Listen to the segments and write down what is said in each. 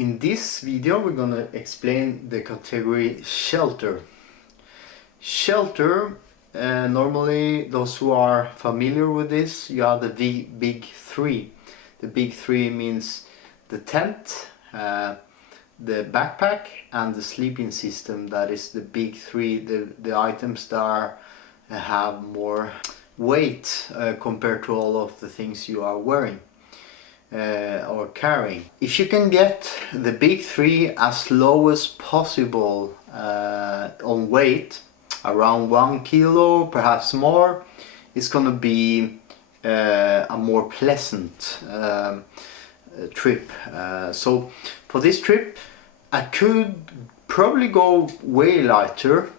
In this video we're gonna explain the category shelter. Shelter, normally those who are familiar with this, you have the big three. The big three means the tent, the backpack and the sleeping system. That is the big three, the items that have more weight compared to all of the things you are wearing or carrying. If you can get the big three as low as possible on weight, around 1 kilo, perhaps more, it's gonna be a more pleasant trip. So for this trip I could probably go way lighter,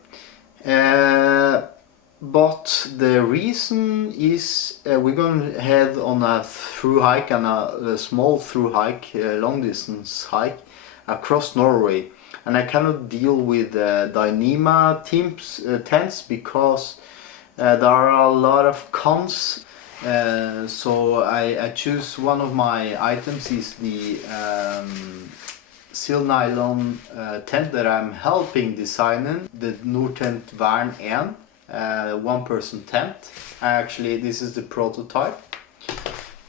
but the reason is we're going to head on a through hike and a small through hike, long distance hike across Norway, and I cannot deal with Dyneema tents because there are a lot of cons. So I choose one of my items is the seal nylon tent that I'm helping design, the Nortent Vern 1. One person tent. Actually, this is the prototype.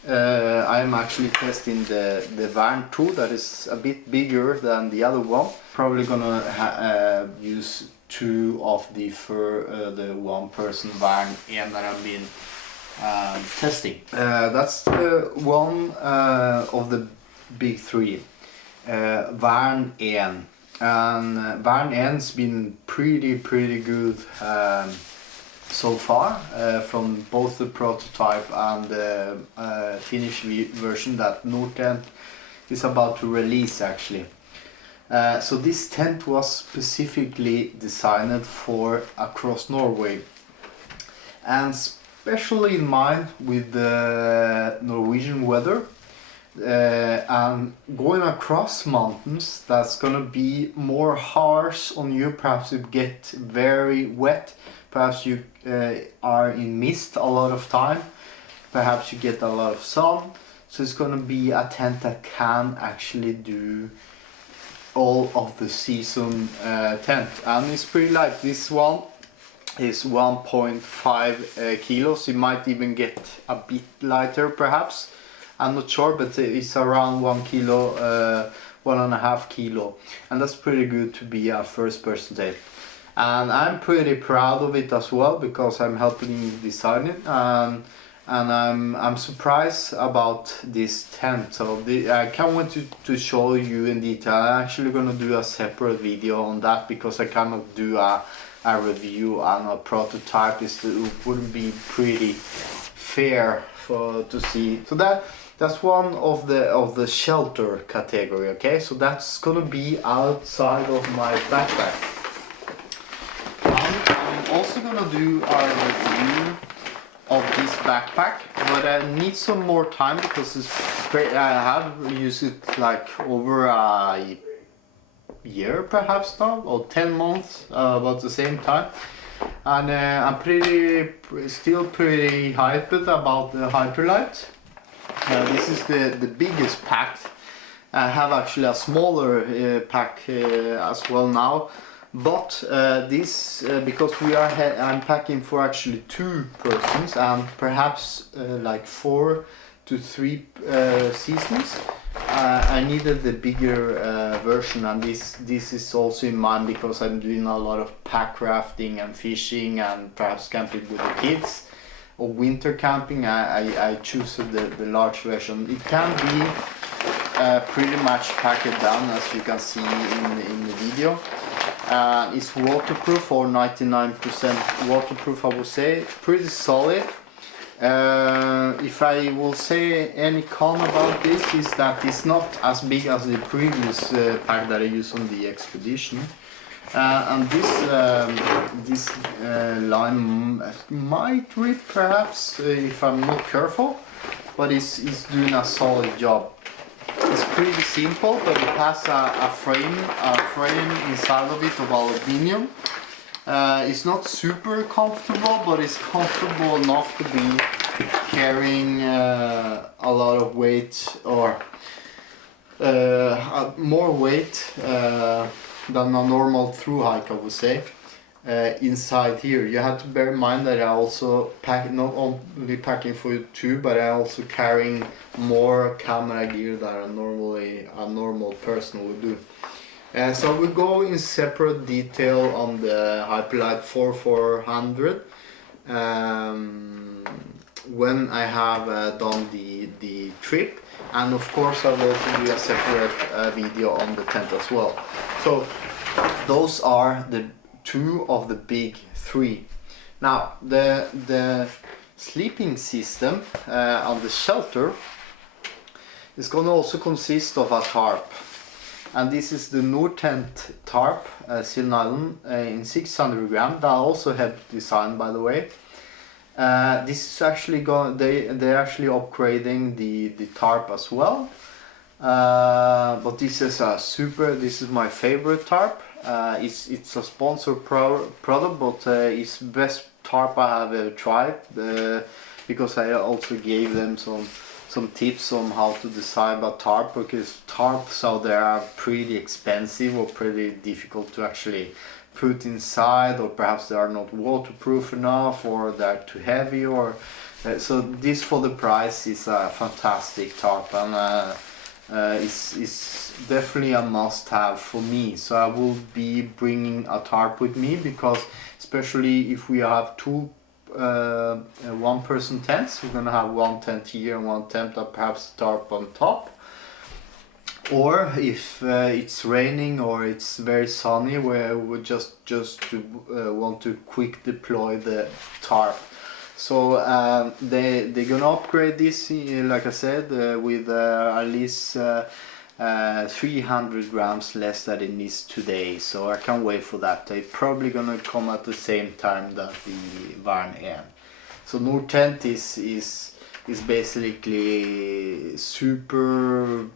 I am actually testing the Vern 2 that is a bit bigger than the other one. Probably gonna use two of the one person Vern 1 that I've been testing. That's the one of the big three, Vern 1. And Vern 1's been pretty good so far, from both the prototype and the finished version that Nortent is about to release actually. So this tent was specifically designed for across Norway, and especially in mind with the Norwegian weather. And going across mountains, that's gonna be more harsh on you. Perhaps you get very wet, perhaps you are in mist a lot of time, perhaps you get a lot of sun. So it's gonna be a tent that can actually do all of the season tent, and it's pretty light. This one is 1.5 kilos. It might even get a bit lighter perhaps, I'm not sure, but it's around 1 kilo, 1.5 kilo, and that's pretty good to be a first person tent. And I'm pretty proud of it as well because I'm helping design it, and I'm surprised about this tent. So I can't wait to show you in detail. I'm actually gonna do a separate video on that because I cannot do a review on a prototype. It wouldn't be pretty fair to see. So that's one of the shelter category. Okay, so that's gonna be outside of my backpack. I'm also gonna do a review of this backpack, but I need some more time because I have used it like over a year perhaps now, or 10 months, about the same time. And I'm still pretty hyped about the Ultralight. This is the biggest pack. I have actually a smaller pack as well now, but this because I'm packing for actually 2 persons and perhaps like 4 to 3 seasons. I needed the bigger version, and this is also in mind because I'm doing a lot of pack rafting and fishing and perhaps camping with the kids or winter camping. I choose the large version. It can be pretty much packed down, as you can see in the video. It's waterproof, or 99% waterproof, I would say. Pretty solid. If I will say any con about this is that it's not as big as the previous pack that I used on the expedition. And this line might rip perhaps if I'm not careful, but it's doing a solid job. It's pretty simple, but it has a frame inside of it of aluminium. It's not super comfortable, but it's comfortable enough to be carrying a lot of weight, or more weight than a normal through hike, I would say. Inside here, you have to bear in mind that I also pack, not only packing for two, but I also carrying more camera gear than a normal person would do. So we go in separate detail on the Hyperlight 4400 when I have done the trip, and of course I will also do a separate video on the tent as well. So those are the two of the big three. Now the sleeping system on the shelter is going to also consist of a tarp, and this is the Nortent tarp, steel nylon in 600 gram. That also have designed, by the way. This is actually they're actually upgrading the tarp as well. But this is this is my favorite tarp. It's a sponsored product, but it's best tarp I have ever tried, because I also gave them some tips on how to design a tarp, because tarps out there are pretty expensive or pretty difficult to actually put inside, or perhaps they are not waterproof enough, or they're too heavy, or so this for the price is a fantastic tarp, and it's definitely a must-have for me. So I will be bringing a tarp with me, because especially if we have two one-person tents, we're gonna have one tent here and one tent and perhaps tarp on top. Or if it's raining or it's very sunny, where we just want to quick deploy the tarp. So they're gonna upgrade this, like I said, with at least 300 grams less than it is today. So I can't wait for that. They're probably gonna come at the same time that the Varn N. So Nortent is basically super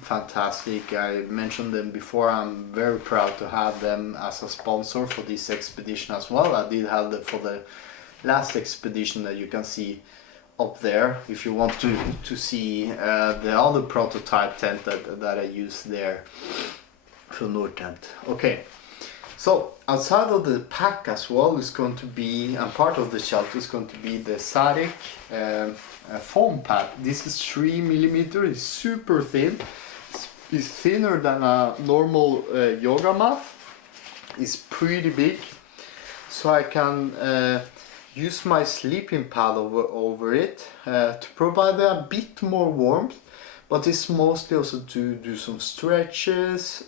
fantastic. I mentioned them before. I'm very proud to have them as a sponsor for this expedition as well. I did have them for the last expedition that you can see up there, if you want to see the other prototype tent that I used there for Nortent. Okay, so outside of the pack as well is going to be, and part of the shelter is going to be the Sarek foam pad. This is 3mm, it's super thin. It's thinner than a normal yoga mat. It's pretty big, so I can use my sleeping pad over it to provide a bit more warmth, but it's mostly also to do some stretches.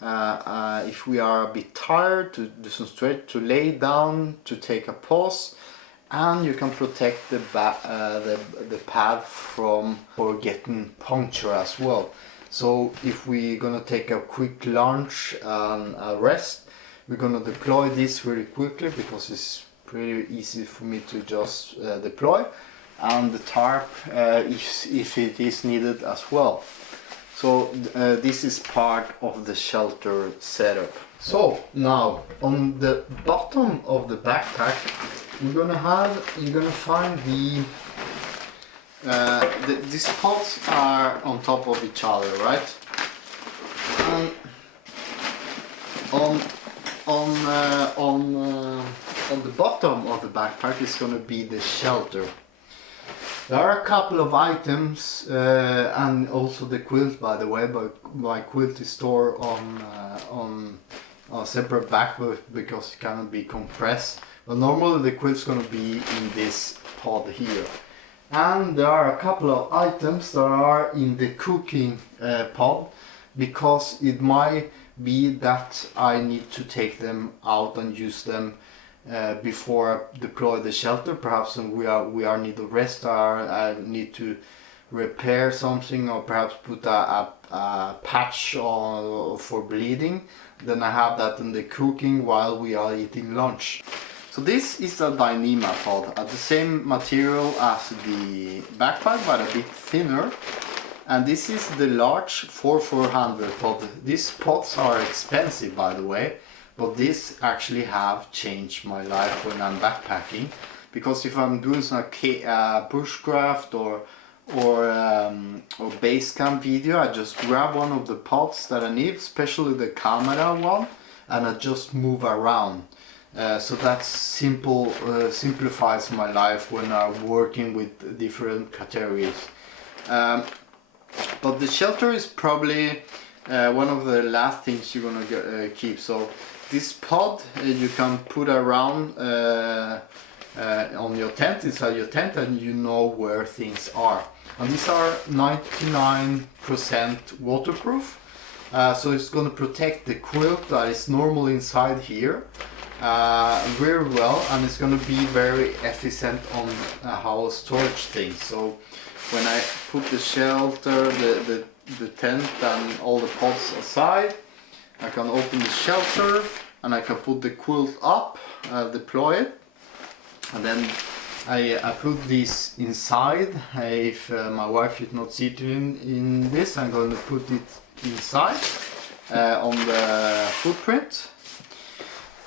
If we are a bit tired, to do some stretch, to lay down, to take a pause, and you can protect the pad from getting puncture as well. So if we're gonna take a quick lunch and a rest, we're gonna deploy this very quickly, because it's pretty easy for me to just deploy, and the tarp if it is needed as well. So this is part of the shelter setup. So now on the bottom of the backpack you're gonna find these pots are on top of each other, right? And on the bottom of the backpack is going to be the shelter. There are a couple of items and also the quilt, by the way, but my quilt is stored on a separate backpack because it cannot be compressed. But normally the quilt's going to be in this pod here. And there are a couple of items that are in the cooking pod, because it might be that I need to take them out and use them before I deploy the shelter. Perhaps we are need to rest, or I need to repair something, or perhaps put a patch on for bleeding. Then I have that in the cooking while we are eating lunch. So this is a Dyneema pod, the same material as the backpack, but a bit thinner. And this is the large 4400 pod. These pods are expensive, by the way, but this actually have changed my life when I'm backpacking. Because if I'm doing some bushcraft or base camp video, I just grab one of the pods that I need, especially the camera one, and I just move around. So that simplifies my life when I'm working with different categories. But the shelter is probably one of the last things you're gonna keep. So this pod you can put around on your tent, inside your tent, and you know where things are. And these are 99% waterproof, so it's going to protect the quilt that is normally inside here very well, and it's going to be very efficient on how I storage things. So when I put the shelter, the tent and all the pods aside, I can open the shelter and I can put the quilt up, deploy it, and then I put this inside. If my wife is not sitting in this, I'm going to put it inside on the footprint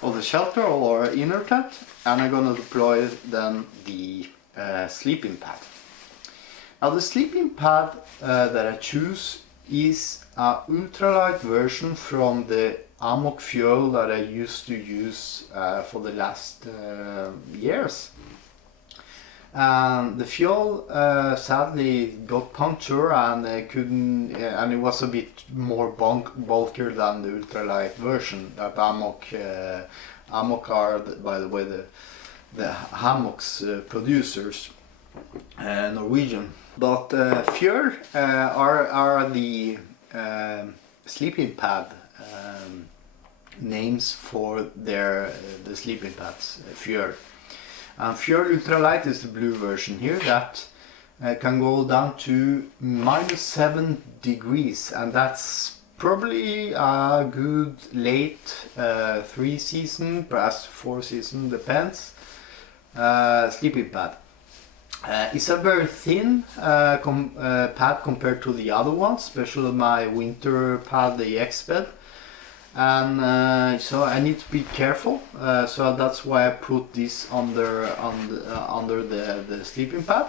of the shelter or inner tent, and I'm going to deploy then the sleeping pad. Now the sleeping pad that I choose is an ultralight version from the Amok fuel that I used to use for the last years. The fuel sadly got punctured and couldn't, and it was a bit more bulkier than the ultralight version that Amok are, by the way, the hammocks producers, Norwegian. But fuel are the sleeping pad names for the sleeping pads, Fuel. And Fuel Ultralight is the blue version here that can go down to -7 degrees, and that's probably a good late 3 season, perhaps 4 season, depends, sleeping pad. It's a very thin pad compared to the other ones, especially my winter pad, the X-Bed. And so I need to be careful, so that's why I put this under the sleeping pad.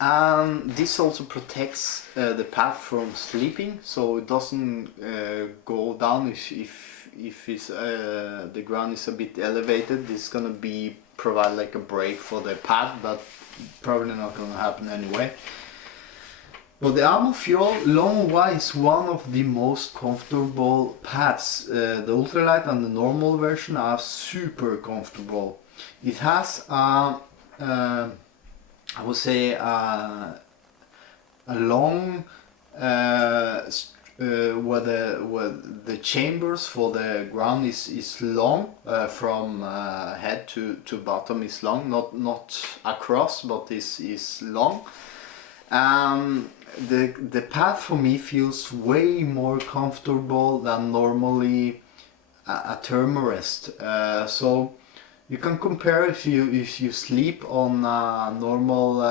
And this also protects the pad from sleeping, so it doesn't go down if it's, the ground is a bit elevated. This is gonna provide like a break for the pad, but probably not gonna happen anyway. But the Amok Fuel long-wise is one of the most comfortable pads. The ultralight and the normal version are super comfortable. It has I would say a long where the chambers for the ground is long, from head to bottom is long, not across, but is long. The pad for me feels way more comfortable than normally a thermarest. So you can compare if you sleep on a normal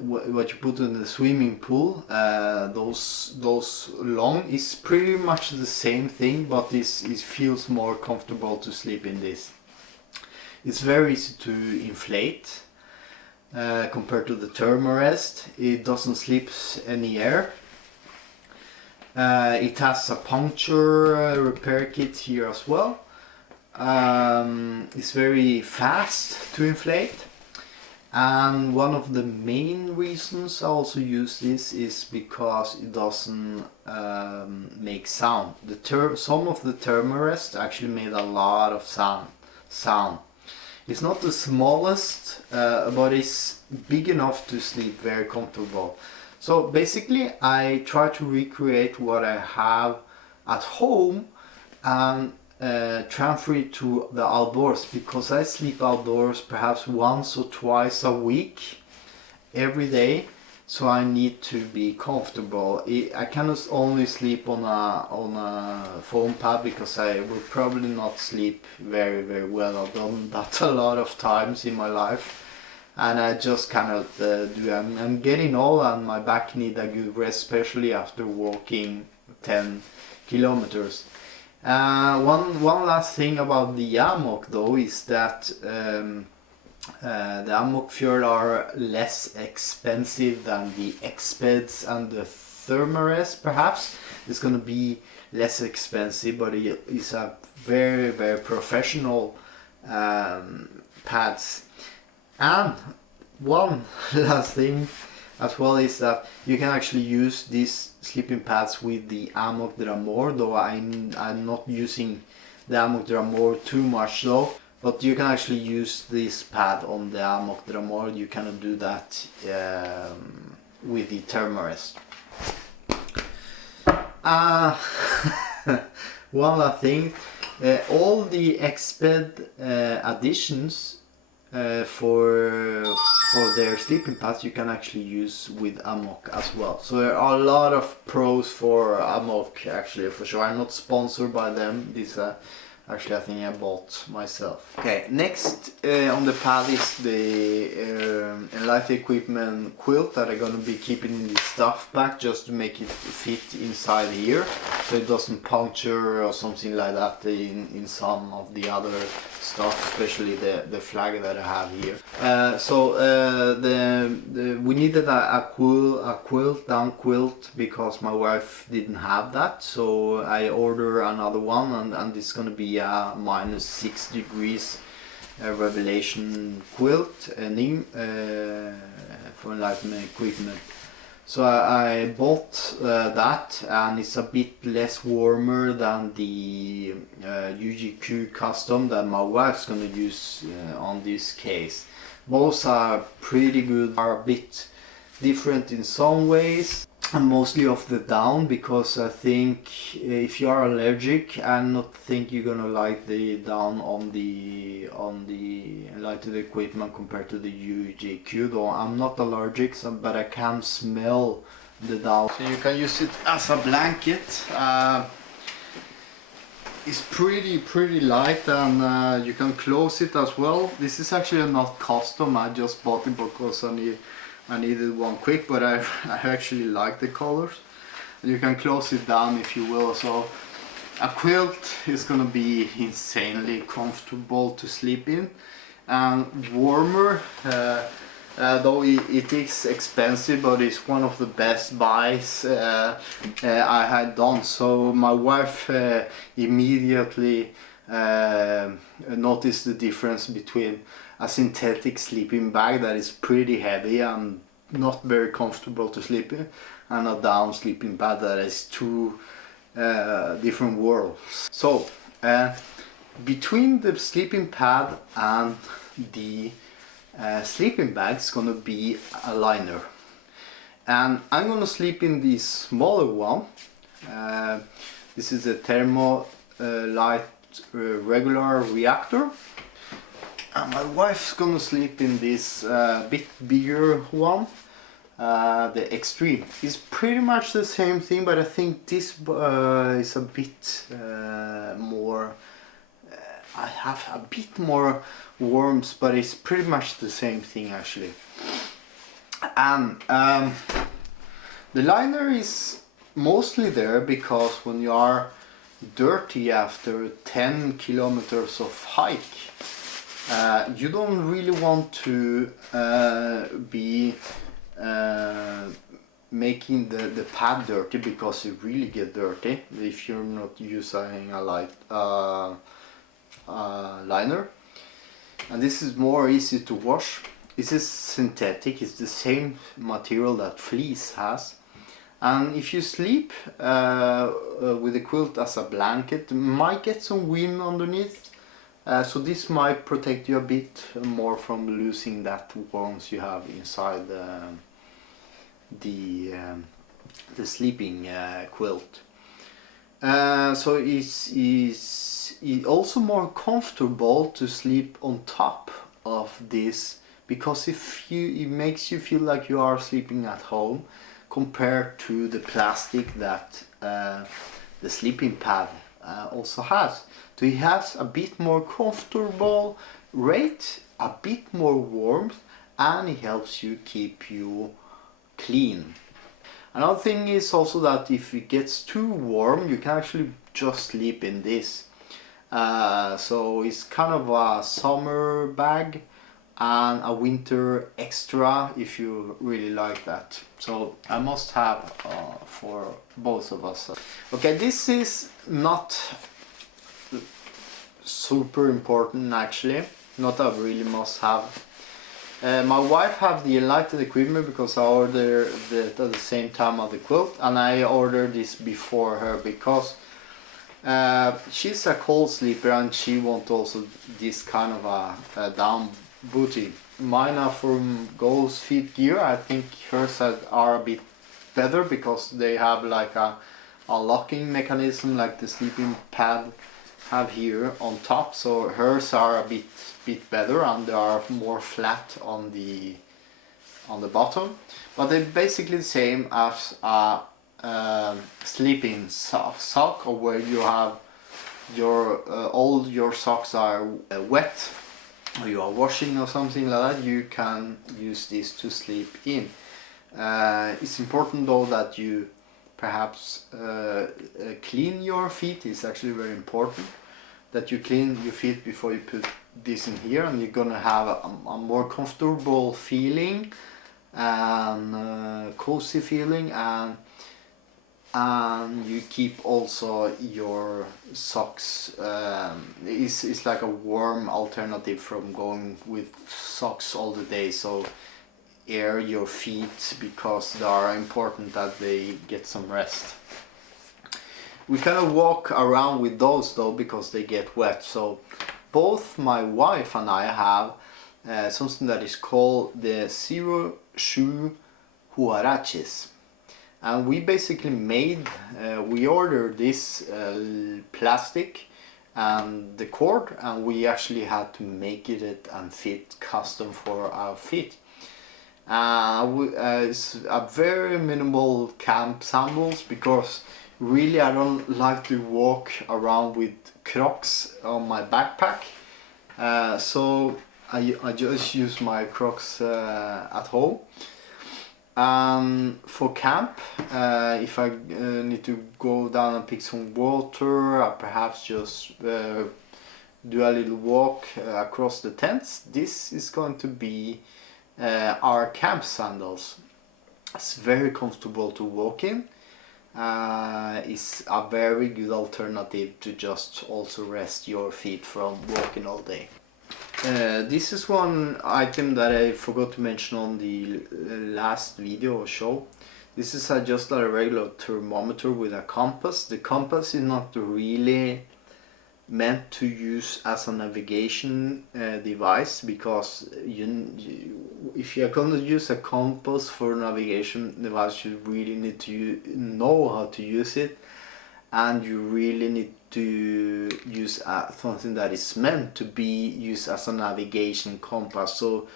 what you put in the swimming pool. Those long is pretty much the same thing, but this feels more comfortable to sleep in this. It's very easy to inflate. Compared to the thermarest, it doesn't slip any air. It has a puncture repair kit here as well. It's very fast to inflate, and one of the main reasons I also use this is because it doesn't make sound. Some of the thermarest actually made a lot of sound. It's not the smallest, but it's big enough to sleep very comfortable. So basically I try to recreate what I have at home and transfer it to the outdoors, because I sleep outdoors perhaps once or twice a week, every day. So I need to be comfortable. I cannot only sleep on a foam pad, because I will probably not sleep very well. I've done that a lot of times in my life, and I just cannot do. I'm getting old, and my back needs a good rest, especially after walking 10 kilometers. One last thing about the Amok though is that The Amokfjord are less expensive than the Expeds and the Thermometer, perhaps. It's gonna be less expensive, but it's a very professional pads. And one last thing as well is that you can actually use these sleeping pads with the Amok Dramor, though I'm not using the Amok Dramor too much though. But you can actually use this pad on the Amok Dramor. You cannot do that with the Thermometer. One last thing, all the Exped additions for their sleeping pads you can actually use with Amok as well. So there are a lot of pros for Amok actually, for sure. I'm not sponsored by them. This actually I think I bought myself. Okay, next on the pad is the light equipment quilt that I'm gonna be keeping in the stuff bag just to make it fit inside here, so it doesn't puncture or something like that in some of the other stuff, especially the flag that I have here. We needed a quilt, down quilt, because my wife didn't have that, so I ordered another one, and it's gonna be a -6 degrees revelation quilt for enlightenment equipment. So I bought that, and it's a bit less warmer than the UGQ custom that my wife's gonna use on this case. Both are pretty good, are a bit different in some ways, and mostly of the down, because I think if you are allergic, I don't think you're gonna like the down on the lighted equipment compared to the UGQ, though I'm not allergic, but I can smell the down. So you can use it as a blanket. It's pretty light, and you can close it as well. This is actually not custom, I just bought it because I needed one quick, but I actually like the colors. You can close it down if you will. So a quilt is gonna be insanely comfortable to sleep in, and warmer, though it is expensive, but it's one of the best buys I had done. So my wife immediately noticed the difference between a synthetic sleeping bag that is pretty heavy and not very comfortable to sleep in, and a down sleeping bag that is two different worlds. So between the sleeping pad and the sleeping bag is gonna be a liner, and I'm gonna sleep in the smaller one. This is a Thermolyte regular reactor, and my wife's gonna sleep in this bit bigger one, the Extreme. It's pretty much the same thing, but I think this is a bit more, I have a bit more warmth, but it's pretty much the same thing actually. And the liner is mostly there because when you are dirty after 10 kilometers of hike, you don't really want to be making the pad dirty, because you really get dirty if you're not using a light liner. And this is more easy to wash. This is synthetic, it's the same material that fleece has. And if you sleep with the quilt as a blanket, you might get some wind underneath. So this might protect you a bit more from losing that warmth you have inside the sleeping quilt. So it's also more comfortable to sleep on top of this, because it makes you feel like you are sleeping at home, compared to the plastic that the sleeping pad also has. So it has a bit more comfortable rate, a bit more warmth, and it helps you keep you clean. Another thing is also that if it gets too warm, you can actually just sleep in this. So it's kind of a summer bag, and a winter extra if you really like that. So I must have for both of us. Okay, this is not super important actually, not a really must have. My wife have the Enlightened equipment because I ordered it at the same time of the quilt, and I ordered this before her because she's a cold sleeper and she wants also this kind of a down booty. Mine are from Gold's Feet Gear. I think hers are a bit better because they have like a locking mechanism like the sleeping pad have here on top, so hers are a bit better and they are more flat on the bottom, but they're basically the same as a sleeping sock, or where you have your all your socks are wet, or you are washing or something like that. You can use this to sleep in. It's important though that you perhaps clean your feet. It's actually very important that you clean your feet before you put this in here, and you're gonna have a more comfortable feeling and cozy feeling, and you keep also your socks. It's like a warm alternative from going with socks all the day. So air your feet because they are important that they get some rest. We kind of walk around with those though because they get wet. So both my wife and I have something that is called the Zero Shoe Huaraches, and we basically made we ordered this plastic and the cord, and we actually had to make it and fit custom for our feet. It's a very minimal camp sandals because really I don't like to walk around with Crocs on my backpack, so I just use my Crocs at home. For camp, if I need to go down and pick some water, or perhaps just do a little walk across the tents, this is going to be our camp sandals. It's very comfortable to walk in. It's a very good alternative to just also rest your feet from walking all day. This is one item that I forgot to mention on the last video or show. This is just a regular thermometer with a compass. The compass is not really meant to use as a navigation device, because if you're going to use a compass for navigation device, you really need to know how to use it, and you really need to use something that is meant to be used as a navigation compass. So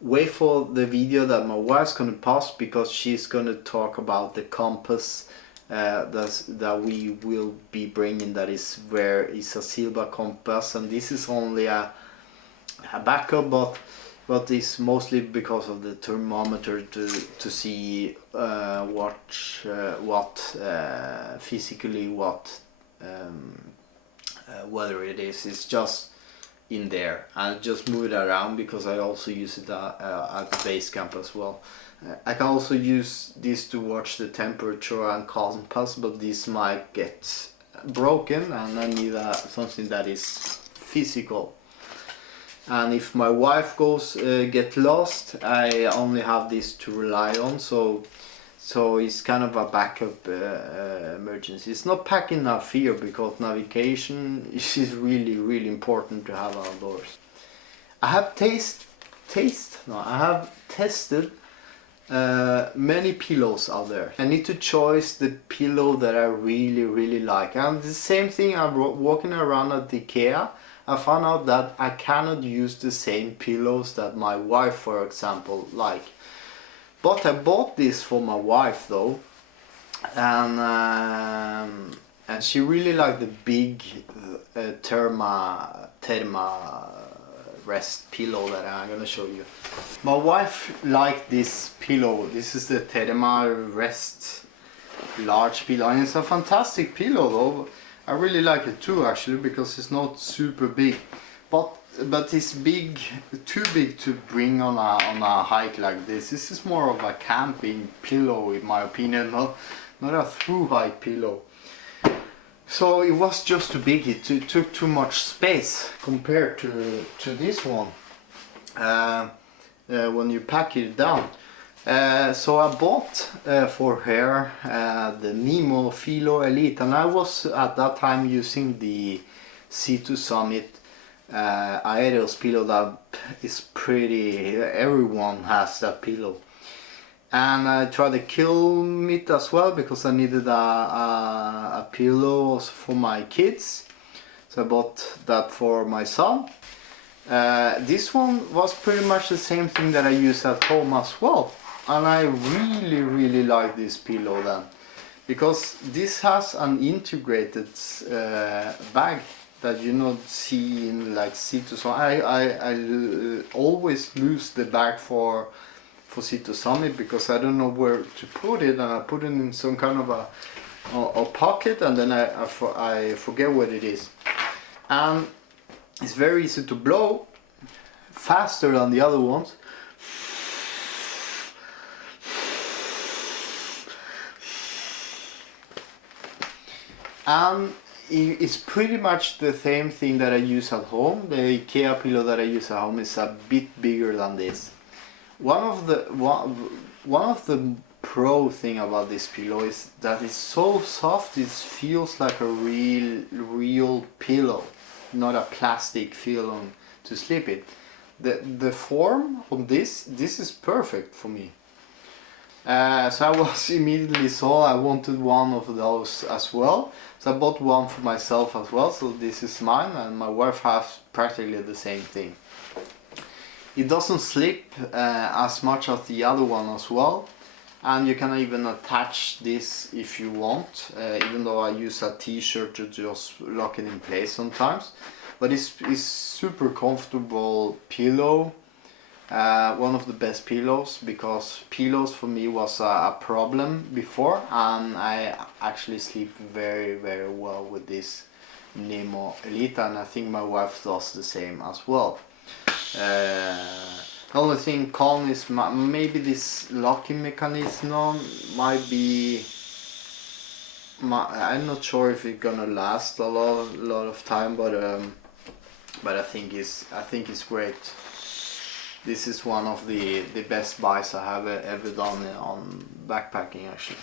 wait for the video that my wife's gonna post, because she's gonna talk about the compass that we will be bringing, that is where it's a silver compass, and this is only a backup, but it's mostly because of the thermometer to see physically what weather it is. It's just in there, and just move it around because I also use it at the base camp as well. I can also use this to watch the temperature and compass, but this might get broken and I need something that is physical. And if my wife goes get lost, I only have this to rely on, so it's kind of a backup emergency. It's not packing a fear, because navigation is really important to have outdoors. I have tested many pillows out there. I need to choose the pillow that I really like. And the same thing, I'm walking around at IKEA. I found out that I cannot use the same pillows that my wife, for example, like. But I bought this for my wife though, and she really liked the big Therma rest pillow that I'm gonna show you. My wife liked this pillow. This is the Therma rest large pillow, and it's a fantastic pillow though. I really like it too, actually, because it's not super big. but it's big, too big to bring on a hike like this. This is more of a camping pillow in my opinion, not a through hike pillow. So it was just too big, it took too much space compared to this one when you pack it down. So I bought for her the Nemo Philo Elite, and I was at that time using the C2 Summit Aeros pillow that is pretty, everyone has that pillow. And I tried the Kill Meat as well because I needed a pillow also for my kids. So I bought that for my son. This one was pretty much the same thing that I use at home as well. And I really like this pillow then. Because this has an integrated bag that you not see in like C2. So I always lose the bag for C2 Summit because I don't know where to put it, and I put it in some kind of a pocket, and then I forget what it is. And it's very easy to blow, faster than the other ones. And it's pretty much the same thing that I use at home. The IKEA pillow that I use at home is a bit bigger than this. One of the pro thing about this pillow is that it's so soft. It feels like a real pillow, not a plastic pillow to sleep in. The form of this is perfect for me. So I was immediately I wanted one of those as well. So I bought one for myself as well. So this is mine, and my wife has practically the same thing. It doesn't slip as much as the other one as well, and you can even attach this if you want, even though I use a t-shirt to just lock it in place sometimes. But it's super comfortable pillow, one of the best pillows, because pillows for me was a problem before, and I actually sleep very well with this Nemo Elite, and I think my wife does the same as well. The only thing con is maybe this locking mechanism might be. I'm not sure if it's gonna last a lot of time, but I think it's great. This is one of the best buys I have ever done on backpacking actually.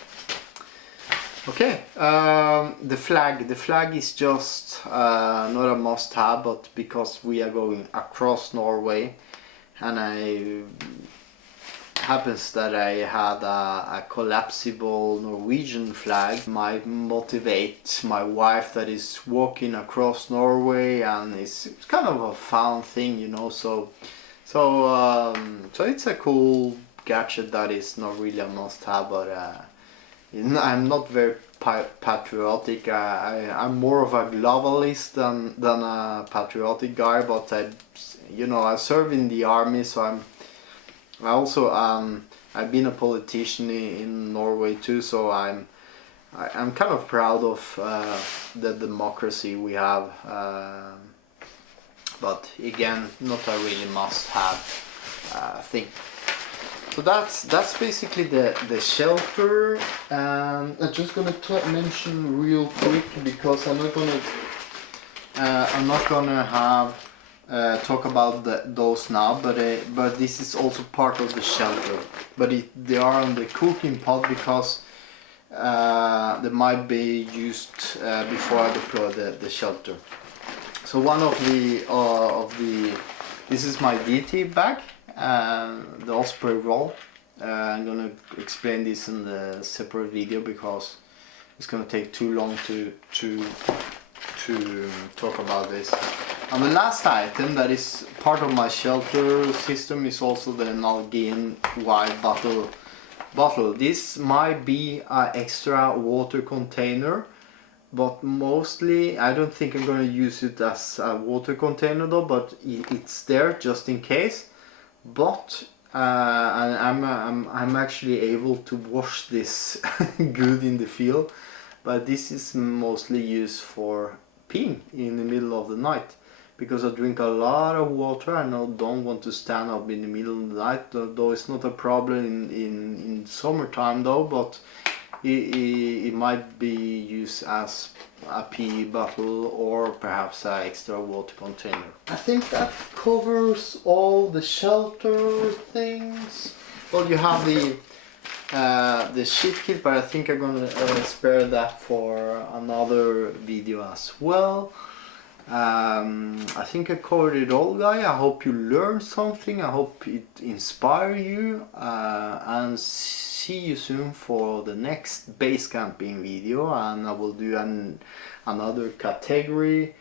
Okay, the flag is just not a must-have, but because we are going across Norway, and happens that I had a collapsible Norwegian flag, might motivate my wife that is walking across Norway, and it's kind of a fun thing, you know. So it's a cool gadget that is not really a must-have, but. I'm not very patriotic. I'm more of a globalist than a patriotic guy. But I serve in the army, so I've been a politician in Norway too. So I'm kind of proud of the democracy we have. But again, not a really must-have thing. So that's basically the shelter. I'm just gonna mention real quick, because I'm not gonna have talk about those now. But this is also part of the shelter. But they are on the cooking pot because they might be used before I deploy the shelter. So one of the this is my DT bag. The Osprey roll. I'm gonna explain this in the separate video because it's gonna take too long to talk about this. And the last item that is part of my shelter system is also the Nalgene wide bottle. This might be an extra water container, but mostly I don't think I'm gonna use it as a water container though, but it's there just in case. But I'm actually able to wash this good in the field, but this is mostly used for peeing in the middle of the night, because I drink a lot of water. I don't want to stand up in the middle of the night, though it's not a problem in summertime though, but it might be used as a pee bottle or perhaps an extra water container. I think that covers all the shelter things. Well, you have the shit kit, but I think I'm gonna spare that for another video as well. I think I covered it all, guys. I hope you learned something. I hope it inspired you, and see you soon for the next base camping video. And I will do another category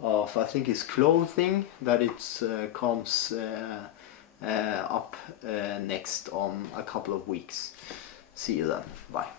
of, I think it's clothing, that it comes up next on a couple of weeks. See you then. Bye.